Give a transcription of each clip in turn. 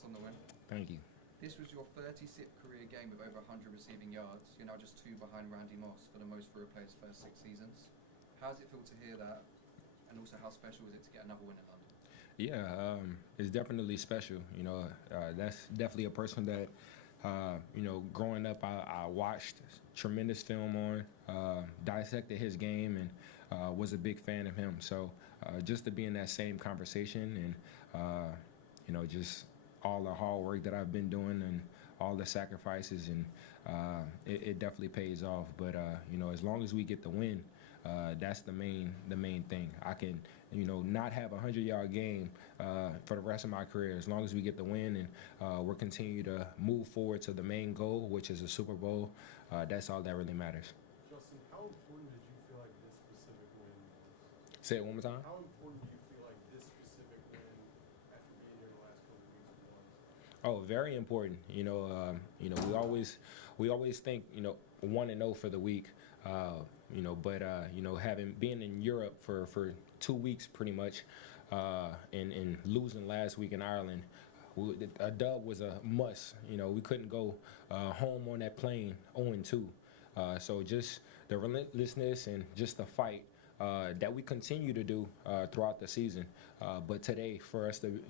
congrats on the win. Thank you. This was your 36th career game with over 100 receiving yards. You're now just 2 behind Randy Moss for the most for a player's first 6 seasons. How does it feel to hear that? And also, how special is it to get another win in London? Yeah, it's definitely special. That's definitely a person that, growing up, I watched tremendous film on, dissected his game, and was a big fan of him. So just to be in that same conversation and, just all the hard work that I've been doing and all the sacrifices, and it definitely pays off. But, as long as we get the win, that's the main thing. I can, not have a 100-yard game for the rest of my career. As long as we get the win and we'll continue to move forward to the main goal, which is a Super Bowl, that's all that really matters. Justin, how important did you feel like this specific win was? Say it one more time. How important do you feel like this specific win after being here the last couple of weeks was? Oh, very important. We always think 1-0 for the week. Having been in Europe for 2 weeks pretty much, and losing last week in Ireland, a dub was a must. We couldn't go home on that plane 0-2. So just the relentlessness and just the fight that we continue to do throughout the season. But today, for us to,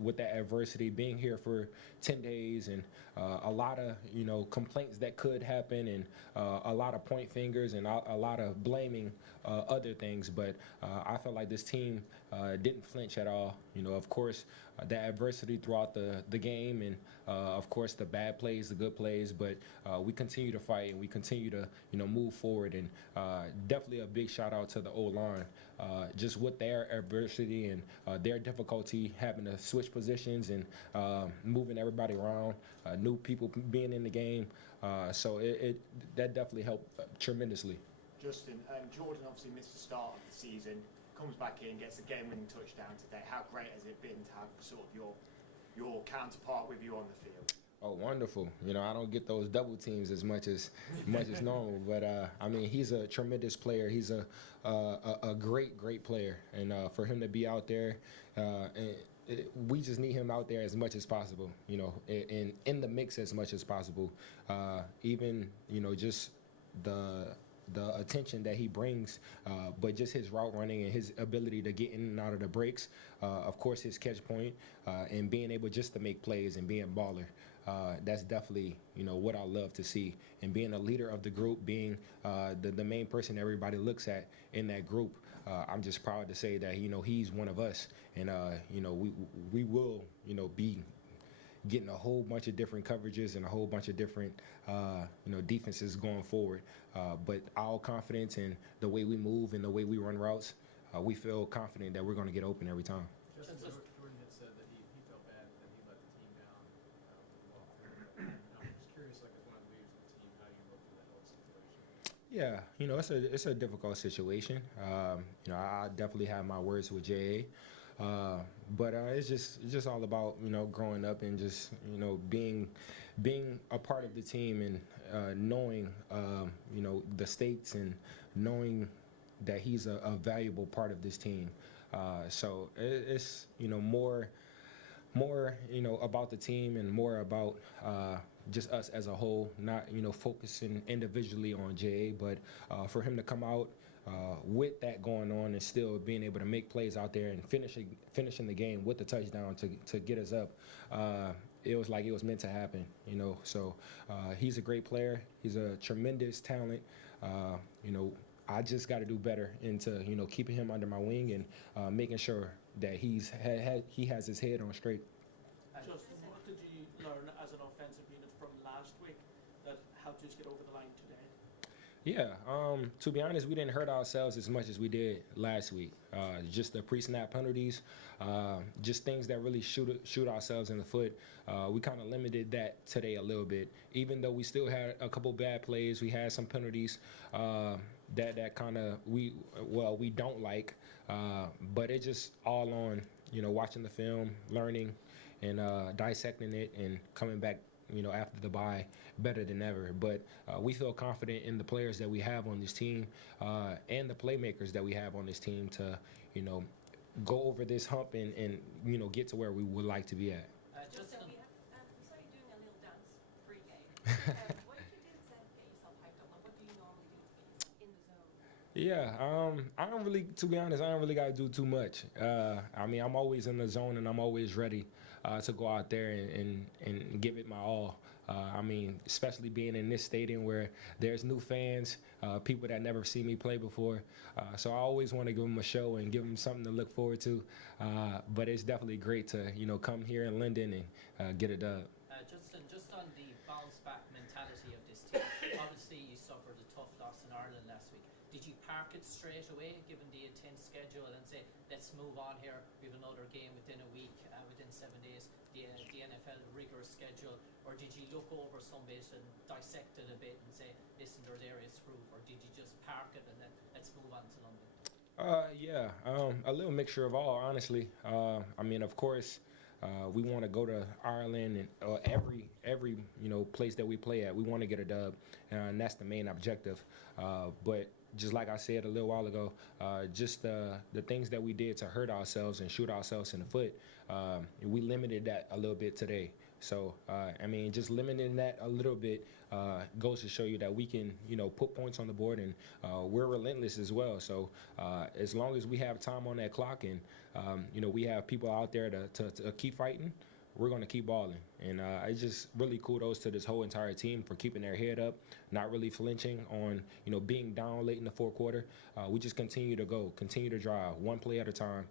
with that adversity, being here for 10 days and a lot of, complaints that could happen, and a lot of point fingers and a lot of blaming other things. But I felt like this team didn't flinch at all. Of course, the adversity throughout the game, and of course the bad plays, the good plays. But we continue to fight, and we continue to, move forward. And definitely a big shout out to the O-line, just with their adversity and their difficulty having to switch positions and moving everybody around, new people being in the game. So that definitely helped tremendously. Justin, Jordan obviously missed the start of the season, comes back in, gets a game-winning touchdown today. How great has it been to have sort of your counterpart with you on the field? Oh, wonderful. I don't get those double teams as much as normal, but he's a tremendous player. He's a great player, and for him to be out there, we just need him out there as much as possible, and in the mix as much as possible. Even, just the attention that he brings, but just his route running and his ability to get in and out of the breaks, of course his catch point, and being able just to make plays and being a baller. That's definitely, what I love to see. And being a leader of the group, being the main person everybody looks at in that group, I'm just proud to say that, he's one of us. And, we will, be getting a whole bunch of different coverages and a whole bunch of different, defenses going forward. But our confidence in the way we move and the way we run routes, we feel confident that we're going to get open every time. Justin, Jordan had said that he felt bad that he let the team down. I'm just curious, as one of the leaders of the team, how you look at that whole situation. Yeah, it's a difficult situation. I definitely have my words with J.A., but it's just all about growing up and just being a part of the team, and knowing the stakes, and knowing that he's a valuable part of this team. So it's more about the team, and more about just us as a whole, not focusing individually on Jay, but for him to come out with that going on and still being able to make plays out there and finishing the game with the touchdown to get us up. It was like it was meant to happen, So he's a great player. He's a tremendous talent. I just got to do better into keeping him under my wing and making sure that he has his head on straight. Justin, what did you learn as an offensive unit from last week that helped you get over the line today? Yeah, to be honest, we didn't hurt ourselves as much as we did last week. Just the pre-snap penalties, just things that really shoot ourselves in the foot. We kind of limited that today a little bit. Even though we still had a couple bad plays, we had some penalties that kind of we don't like. But it's just all on watching the film, learning, and dissecting it, and coming back after the bye better than ever. But we feel confident in the players that we have on this team, and the playmakers that we have on this team to go over this hump and get to where we would like to be at. Justin, What did you do to get yourself hyped up? Like, what do you normally do to get in the zone? Yeah, I don't really, to be honest, I don't really got to do too much. I mean, I'm always in the zone and I'm always ready to go out there and give it my all. I mean, especially being in this stadium where there's new fans, people that never see me play before. So I always want to give them a show and give them something to look forward to. But it's definitely great to, come here in Linden and get it done. Justin, just on the bounce back mentality of this team, obviously you suffered a tough loss in Ireland last week. Did you park it straight away, given the intense schedule, and say, let's move on here, we have another game within a week, within 7 days, the NFL rigorous schedule, or did you look over some bit and dissect it a bit and say, listen, there's areas to prove, or did you just park it and then let's move on to London? Yeah, a little mixture of all, honestly. I mean, of course, we want to go to Ireland and every place that we play at. We want to get a dub, and that's the main objective. But just like I said a little while ago, just the things that we did to hurt ourselves and shoot ourselves in the foot, we limited that a little bit today. So, I mean, just limiting that a little bit goes to show you that we can, put points on the board, and we're relentless as well. So, as long as we have time on that clock and, we have people out there to keep fighting, we're going to keep balling. And it's just really kudos to this whole entire team for keeping their head up, not really flinching on, being down late in the fourth quarter. We just continue to go, continue to drive, one play at a time.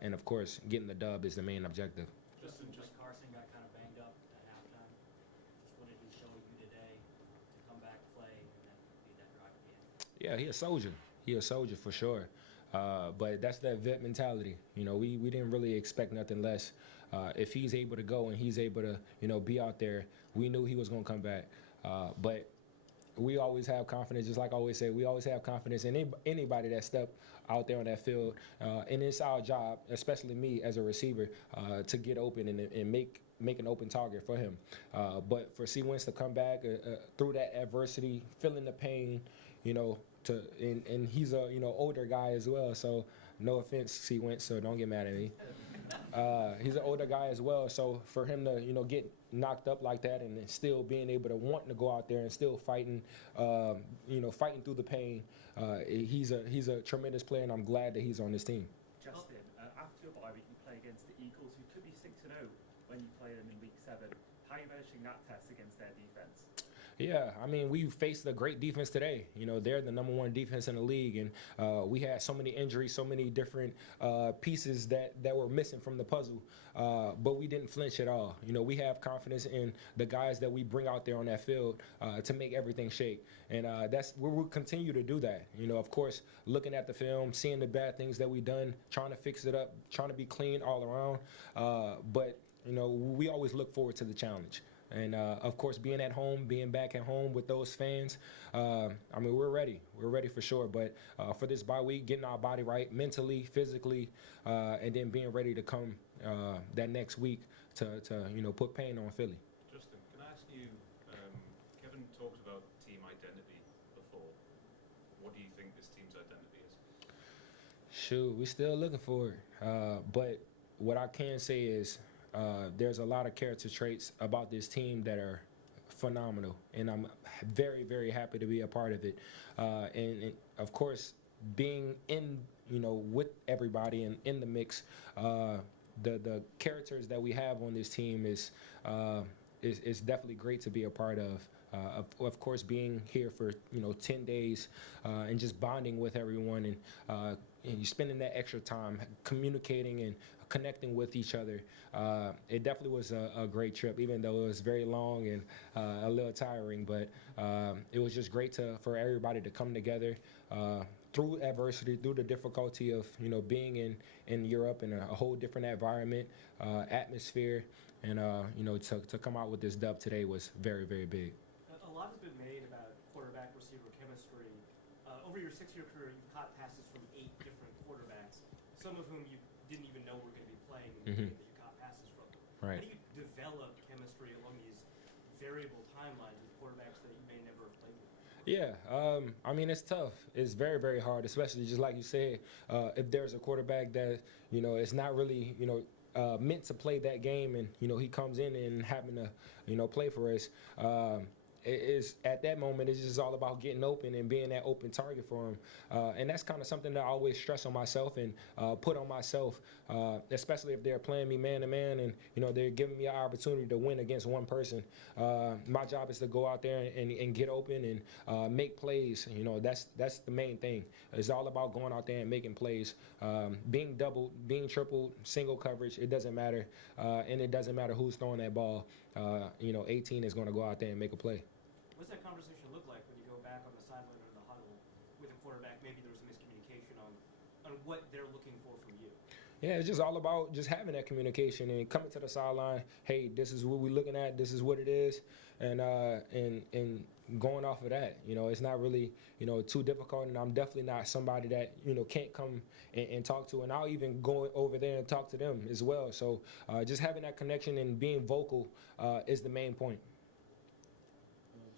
And, of course, getting the dub is the main objective. Justin, Carson got kind of banged up at halftime. Just wanted to show you today to come back, play, and then lead that drive at the end. Yeah, he a soldier. He a soldier for sure. But that's that vet mentality. We didn't really expect nothing less. If he's able to go and he's able to, be out there, we knew he was going to come back. But we always have confidence, just like I always say, we always have confidence in anybody that step out there on that field. And it's our job, especially me as a receiver, to get open and make an open target for him. But for C. Wentz to come back through that adversity, feeling the pain, and he's a older guy as well. So no offense, C. Wentz, so don't get mad at me. He's an older guy as well, so for him to get knocked up like that and still being able to want to go out there and still fighting, fighting through the pain, he's a tremendous player, and I'm glad that he's on this team. Justin, after your bye week, you play against the Eagles, who could be 6-0 when you play them in week 7. How are you managing that test against their defense? Yeah, I mean, we faced a great defense today. They're the number one defense in the league, and we had so many injuries, so many different pieces that were missing from the puzzle, but we didn't flinch at all. We have confidence in the guys that we bring out there on that field to make everything shake, and we'll continue to do that. Of course, looking at the film, seeing the bad things that we've done, trying to fix it up, trying to be clean all around, but we always look forward to the challenge. And, of course, being back at home with those fans, I mean, we're ready. We're ready for sure. But for this bye week, getting our body right mentally, physically, and then being ready to come that next week to put pain on Philly. Justin, can I ask you, Kevin talked about team identity before. What do you think this team's identity is? Shoot, we're still looking for it. But what I can say is, there's a lot of character traits about this team that are phenomenal, and I'm very, very happy to be a part of it. And of course, being in, with everybody and in the mix, the characters that we have on this team is definitely great to be a part of. Of course, being here for 10 days and just bonding with everyone and you spending that extra time communicating and connecting with each other. It definitely was a great trip, even though it was very long and a little tiring. But it was just great for everybody to come together through adversity, through the difficulty of being in Europe in a whole different environment, atmosphere, and to come out with this dub today was very, very big. A lot has been made about quarterback-receiver chemistry. Over your 6-year career, you've caught passes from 8 different quarterbacks, some of whom you didn't even know were going to be playing in the game that you caught passes from. Right. How do you develop chemistry along these variable timelines with quarterbacks that you may never have played with? Yeah, I mean, it's tough. It's very, very hard, especially just like you said, if there's a quarterback that, it's not really, meant to play that game, and he comes in and having to play for us. Is at that moment it's just all about getting open and being that open target for him, and that's kind of something that I always stress on myself and put on myself, especially if they're playing me man to man and they're giving me an opportunity to win against one person. My job is to go out there and get open and make plays. That's the main thing. It's all about going out there and making plays, being doubled, being tripled, single coverage. It doesn't matter, and it doesn't matter who's throwing that ball. 18 is going to go out there and make a play. What's that conversation look like when you go back on the sideline or the huddle with the quarterback? Maybe there was a miscommunication on what they're looking for from you. Yeah, it's just all about just having that communication and coming to the sideline. Hey, this is what we're looking at. This is what it is, and going off of that. It's not really too difficult, and I'm definitely not somebody that can't come and talk to, and I'll even go over there and talk to them as well. So just having that connection and being vocal is the main point.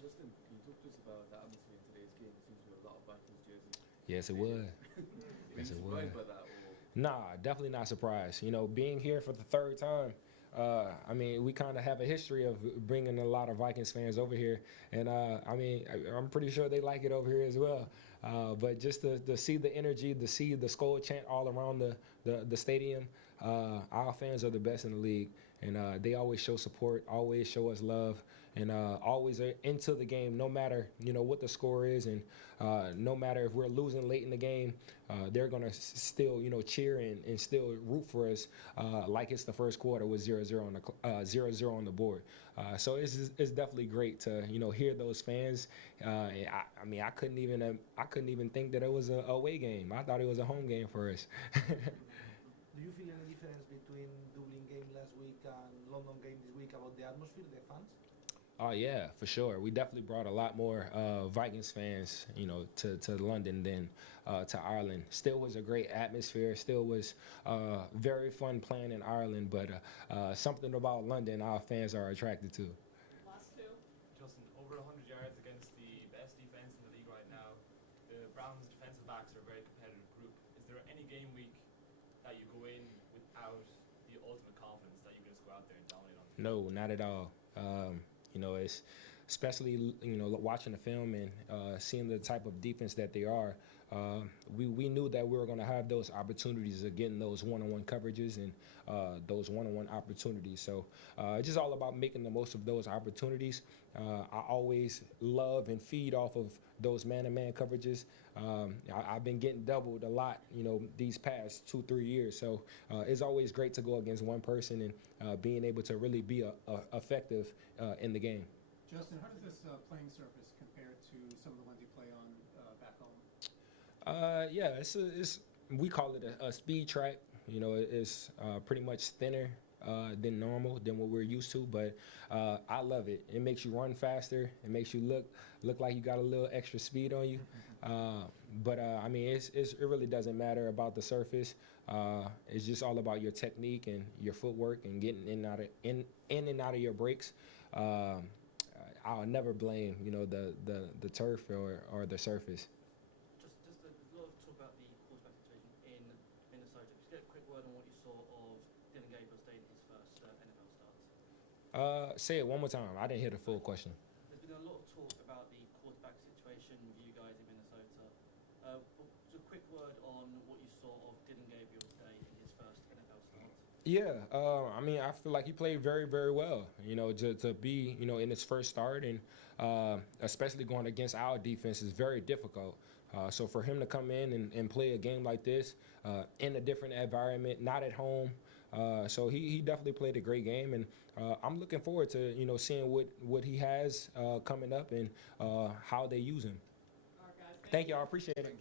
Justin, can you talk to us about the atmosphere in today's game? It seems to be a lot of Vikings jerseys. Yes, it was. Yes, it was. Surprised by that? Nah, definitely not surprised. Being here for the third time, we kind of have a history of bringing a lot of Vikings fans over here, and I'm pretty sure they like it over here as well. But just to see the energy, to see the Skol chant all around the stadium, our fans are the best in the league, and they always show support, always show us love, and always are into the game, no matter what the score is, and no matter if we're losing late in the game, they're gonna still cheer and still root for us, like it's the first quarter with 0-0 on the board. So it's definitely great to hear those fans. I couldn't even think that it was a away game. I thought it was a home game for us. Do you feel any difference between Dublin game last week and London game this week about the atmosphere, the fans? Oh yeah, for sure. We definitely brought a lot more Vikings fans, to London than to Ireland. Still was a great atmosphere. Still was very fun playing in Ireland. But something about London, our fans are attracted to. Last two. Justin, over 100 yards against the best defense in the league right now. The Browns' defensive backs are a very competitive group. Is there any game week that you go in without the ultimate confidence that you can just go out there and dominate on? No, not at all. It's especially watching the film and seeing the type of defense that they are. We knew that we were going to have those opportunities of getting those one-on-one coverages and those one-on-one opportunities. So it's just all about making the most of those opportunities. I always love and feed off of those man-to-man coverages. I've been getting doubled a lot, these past 2-3 years. So it's always great to go against one person and being able to really be effective in the game. Justin, how does this playing surface compare to some of the ones you play on back home? We call it a speed track. It's pretty much thinner than normal, than what we're used to, but I love it. It makes you run faster. It makes you look like you got a little extra speed on you. It really doesn't matter about the surface. It's just all about your technique and your footwork and getting in and out of your breaks. I'll never blame the turf or the surface. Just there's a lot of talk about the quarterback situation in Minnesota. Just get a quick word on what you saw of Dylan Gabriel's day in his first NFL starts. Say it one more time. I didn't hear the full question. There's been a lot of talk about the quarterback situation with you guys in Minnesota. Just a quick word on what you saw of Dylan Gabriel's day in his first NFL start. Yeah, I feel like he played very, very well. To be in his first start, and especially going against our defense is very difficult. So for him to come in and play a game like this in a different environment, not at home, so he definitely played a great game, and I'm looking forward to seeing what he has coming up and how they use him. All right, guys. Thank you. I appreciate it.